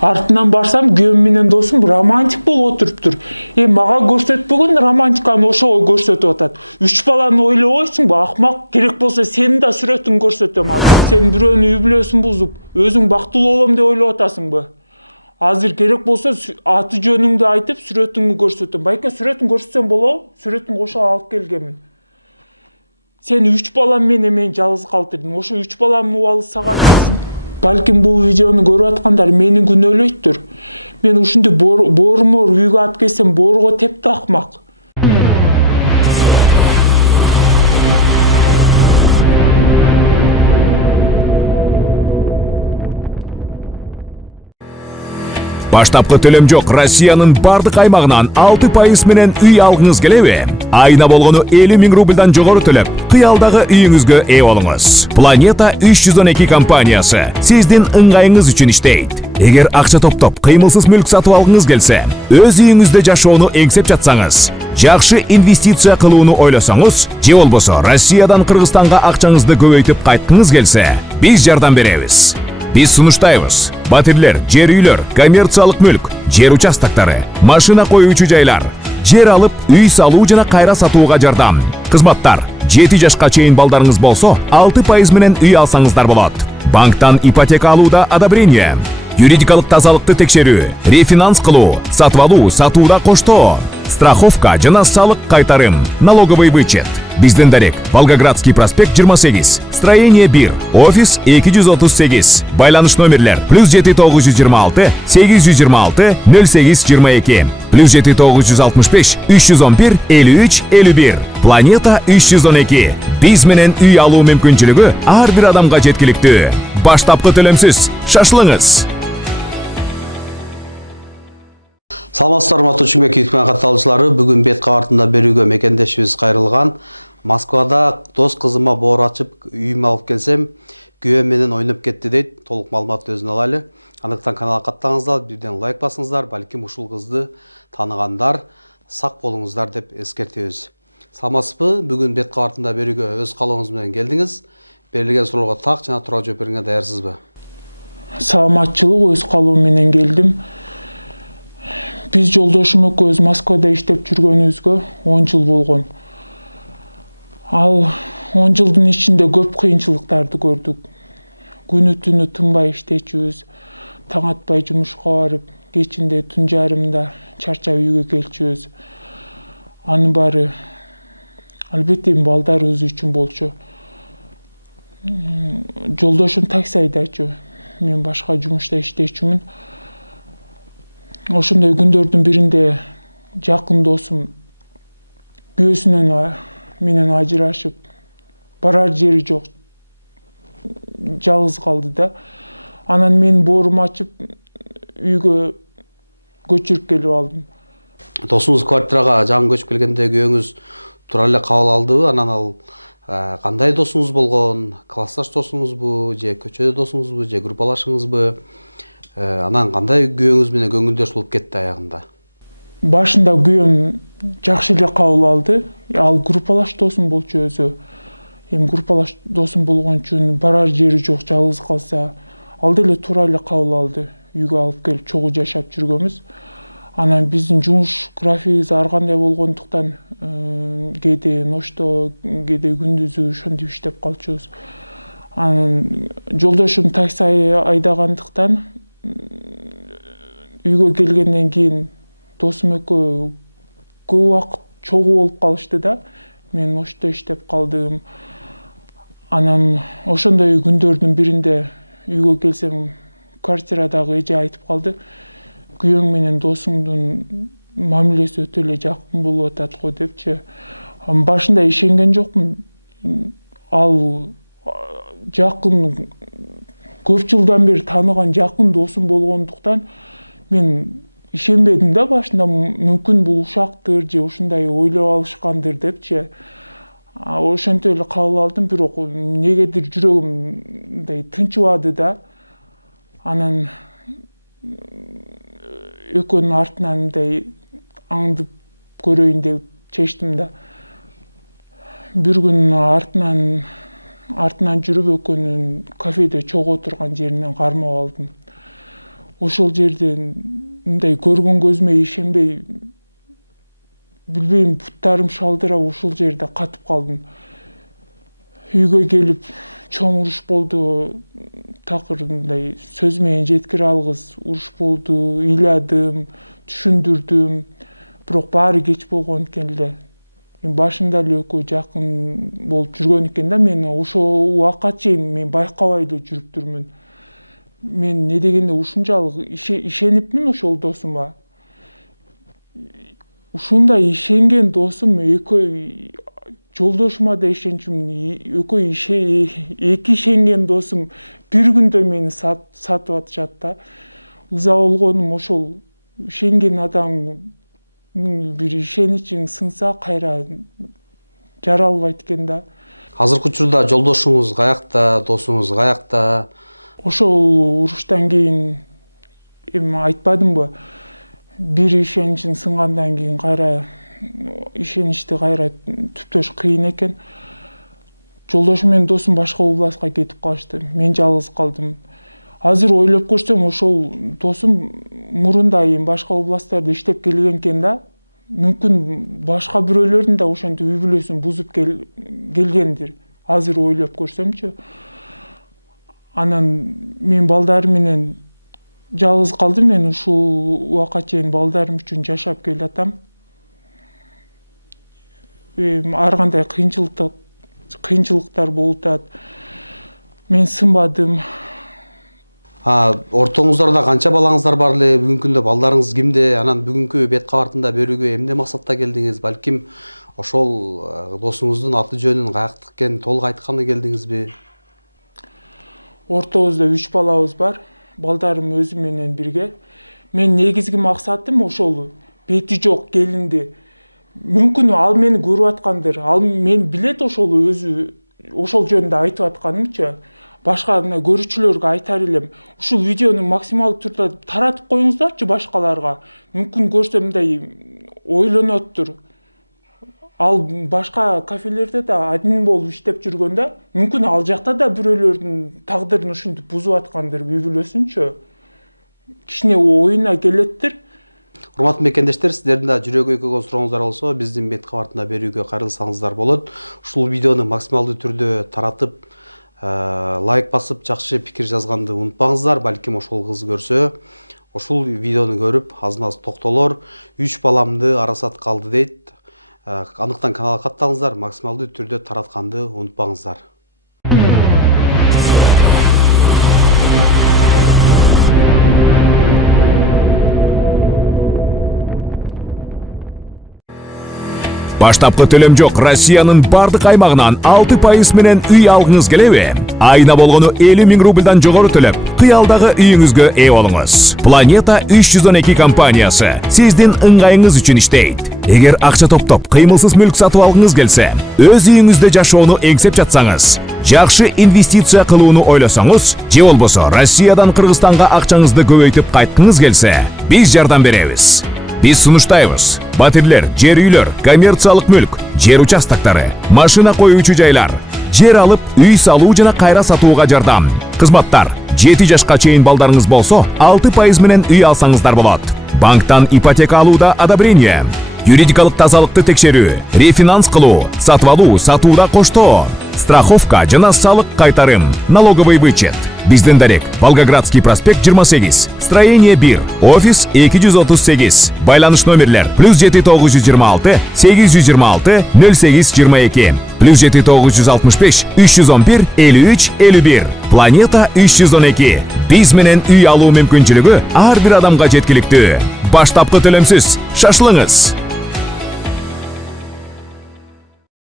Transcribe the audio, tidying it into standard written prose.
Артынан барсам, күйөөм менен досум романтик болуп отуруптур. Мага көрсөтпөгөн романтиканы ошого көрсөтүп атат. 3 баланы ойлобойсуңбу, акмак? Керек болсо сенин да сүрөтүн көрсөтөм азыр. Сен бирөөнүн үй бүлөсүн бузуп, өзүң бактылуу болом деп ойлоп атасыңбы? Азыр керек болсо аты жөнүңдү айтып, сүрөтүңдү көрсөтөм. Байке, сүрөтүн көрсөтсөм болобу? Сүрөтүн кошо алып келгенмин. Сен 3 балам менен мени жалгыз калтырдың. Ошо 3 баламдын убалы сага. Балким бул видеону көрүп аткандар мени күнөөлөйттүр. Мен ушундай боормор үйгө алып келсем, боорго тепти акмак. Баштапкы төлөм жок Россиянын бардык аймагынан 6% менен үй алгыңыз келеби? Айына болгону 50 000 рубльдан жогору төлөп, кыялдагы үйүңүзгө ээ болуңуз. Planeta 312 компаниясы сиздин ыңгайыңыз үчүн иштейт. Эгер акча топтоп, кыймылсыз мүлк сатып алгыңыз келсе, өз үйүңүздө жашоону эңсеп жатсаңыз, жакшы инвестиция кылууну ойлосоңуз, же болбосо Россиядан Кыргызстанга акчаңызды көбөйтүп кайткыңыз келсе, биз жардам беребиз. Биз сунуштайбыз. Батирлер, жер үйлөр, коммерциялык мүлк, жер участоктары, машина коюучу жайлар, жер алып, үй салуу жана кайра сатууга жардам. Кызматтар: 7 жашка чейин балдарыңыз болсо, 6% менен үй алсаңыздар болот. Банктан ипотека алууда одобрение, юридикалык тазалыкты текшерүү, рефинанс кылуу, сатып алуу, сатууда коштоо, страховка жана салык кайтарым, налоговый вычет. Биздин дарек: Волгоградский проспект 28, строение 1, офис 238. Байланыш номерлер: +7926 826 0822, +7965 311 53 51. Planeta 312. Биз менен үй алуу мүмкүнчүлүгү ар бир адамга жеткиликтүү. Баштапкы төлөмсүз. Шашылыңыз. Саламатсыздар, Матучумбек YouTube катталуучулары. Бүгүн бет кабартында берүүгө мекендешибиз кайрылган. Москвада дос кызыма боор ачып, үйүмө алып келсем, күйөөм менен ойноп кетти дейт. Толук маалыматты өзүнө алайлы. Андыктан каналга каттаңыздар, бирден лайк басыңыздар, балким ушул кызды тааныгандар сак болуңуздар деп эскертебиз. Саламатсызбы? Бүгүн бет кабартында берүүгө өз каалооңуз менен келдиңиз. Берилген суроого так жана туура жооп берүүгө даярсызбы? Саламатчылык, өз каалоом менен келдим. Биз жолдошум экөөбүз Москвада иштеп жүргөнүбүзгө 10 жыл болгон. Ал 10 жылдын ичинде көп кыйынчылыктарды көрдүк. Күнү түнү тынбай иштечүбүз. Таң атпай жумушка барып, кечинде түн жарымда чарчап үйгө келчүбүз. Анын баары албетте балдарыбыз үчүн болчу. Жолдошум такси айдачу. Мен башка жумушта иштечүмүн. Ошондой күндөрдүн биринде жакын досум күйөөсүнөн менен ажырашып, барар жери жок, жалгыз калды да. Анан мен боорум ачып, үйгө көчүрүп келип алдым. Досуңуз квартирага жаңы көчүп келгенде күйөөңүз тура эле кабыл алдыбы? Анан ал кандай досуңуз болгон? Классташ досуңузбу, же көчөдө досуңузбу, же группалашыңызбы? Анан кандай күйөөңүз менен көңүлдөш болуп кетти аягында? Башында күйөөм жакшы эле кабыл алды. Ал группалаш досум болчу өзү. Группалаш досум болгон үчүн барар жери жок, жалгыз калса, ал деле туура эле кабыл алды. Үйгө алып келип чогуу жашап жүргөнбүз. Анан биздин жумуш графигибиз ар кандай болгондуктан, кээде ночто, кээде күндүзү ошентип иштеп калчубуз. Анан жолдошум такси айдагандыктан үйгө келгенден кийин досум экөө көп убакыт чогуу болуп калышты да. Мен ночто иштеп калдым. Анан ошондой күндөрдүн биринде үйгө келсем, квартирадагы эже айтып калды: күйөөң менен досуңдун мамилеси өтө эле жакын болуп атат го депчи. Башында ишенген жокмун. Ал жакын, көп жылдан бери тааныган жакын досум болгондуктан мен ишенбедим да башында. Мүмкүн бул ушактыр же ушундай ойлоп алышкандыр депчи. Ошентип эле кабыл алдым, бирок негедир жүрөгүм мындай тынчыбады да. Анан экөөнүн артынан мындай аңдып көрөйүн деп чечтим да. Бир күн артынан жүрүп экөөнүн кафеде чогуу отурган жеринен кармап алдым. ошол жерден мындай көргөн көзүмө ишенбей, билбейм, буттарым шалдырап ошол жерде катып калдым. Үйгө келип чоң уруш болду. Такыр мындай сөз менен жеткире алгыс уруш болду. Ыйладым, түшүндүрдүм. Бирок баары кеч болгон экен эле. Башында эле экөө жакын болуп жүргөн экен да, мен ошол убакка чейин мен байкабай эле жүрүптүрмүн. Мен не дегенде ушунчалык ишенипмин ошол досума. Ушундай ишенген досум экөө, жолдошума да ишенчүмүн. Экөө эки ишенген досум бир күндө мени сатып атышат да. Ыза болгонум ошол, ишенген адам бир ишеничиң сынса кайра жаралбайт экен да. Азыркы учурда жолдошуңуз каякта, досуңуз каякта? Ошол уруштан кийин эми айтпадымбы, бир ишеничиң сынгандан кийин кайра ишеничти кайра түптөш кыйын экен. Жолдошум менен досум башка областка кетип калышты. Мен жалгыз калдым. Азыр ойлоп көрсөм, ошол досум мурунда эми башка областтарда иштеп келген экен да. Мүмкүн башка бирөөлөрдүн да ошентип үй бүлөсүн бузуп келгендир. Азыр ойлоп көрсөмчү. Анан мен балдарым менен жалгыз калдым. Мен ушул убакка чейин балдарым үчүн жашап келатам. Ар кандай кыйынчылыктар болуп атат. Мен сынбадым. Ортоңуздарда канча балаңыздар бар эле? Бүгүнкү күндө балдарыңыз кимде? Анан бүгүнкү бет кабартында берүүгө эмне максатта келдиңиз? Балким ошол досуңуздун аты жөнүн каяктык экенин толук айтканы келдиңизби? Ортобузда 3 балабыз бар. Балдарым өзү менен бирге. Мен негизги максатым ошол бети жок келинди. Мүмкүн ал мени көрүп аткандыр. Ал мен билет ошол өзү ошол жөнүндө айтып атканымчы. Башка көрүүчүлөргө айтар элем, ушул видеону максималдуу түрдө таратып коюңуздарчы башкаларга. Мүмкүн көрсө мындай ойлоноттур. Ал башка кафелерде да админ болуп иштеп жүргөндө, мүмкүн ал жакта да бирөөлөрдүн тагдырын ушинтип бузуп аткандыр, үй бүлөсүнчү. Кичине оюна келеттир. Урматтуу мекендештер, сиздердин да жүрөгү өйкөгөн сурооңуздар болсо, биздин бет кабартына берүүгө кайрылсаңыздар болот. Ушул видеону максималдуу түрдө таратып, лайк басып, жакшы пикир жазганды унутпаңыздар. Балким ошол кыз көрсө, ушул видеону көрүп, азыр токтолор, 3 баламды арасат калды дейт. Андыктан каналга катталыңыздар, максималдуу түрдө таратканды унутпаңыздар. Баштапкы төлөм жок Россиянын бардык аймагынан 6% менен үй алгыңыз келеби? Айына болгону 50 000 рубльдан жогору төлөп, кыялдагы үйүңүзгө ээ болуңуз. Планета 312 компаниясы сиздин ыңгайыңыз үчүн иштейт. Эгер акча топтоп, кыймылсыз мүлк сатып алгыңыз келсе, өз үйүңүздө жашоону эңсеп жатсаңыз, жакшы инвестиция кылууну ойлосоңуз, же болбосо Россиядан Кыргызстанга акчаңызды көбөйтүп кайткыңыз келсе, биз жардам беребиз. Биз сунуштайбыз. Батирлер, жер үйлөр, коммерциялык мүлк, жер участоктары, машина коюучу жайлар, жер алып, үй салуу жана кайра сатууга жардам. Кызматтар: 7 жашка чейин балдарыңыз болсо, 6% менен үй алсаңыздар болот. Банктан ипотека алууда одобрение, юридикалык тазалыкты текшерүү, рефинанс кылуу, сатып алуу, сатууда коштоо, страховка жана салык кайтарым, налоговый вычет. Биздин дарек: Волгоградский проспект 28, строение 1, офис 238. Байланыш номерлер: +7926 826 0822, +7965 311 53 51. Планета 312. Биз менен үй алуу мүмкүнчүлүгү ар бир адамга жеткиликтүү. Баштапкы төлөмсүз. Шашылыңыз.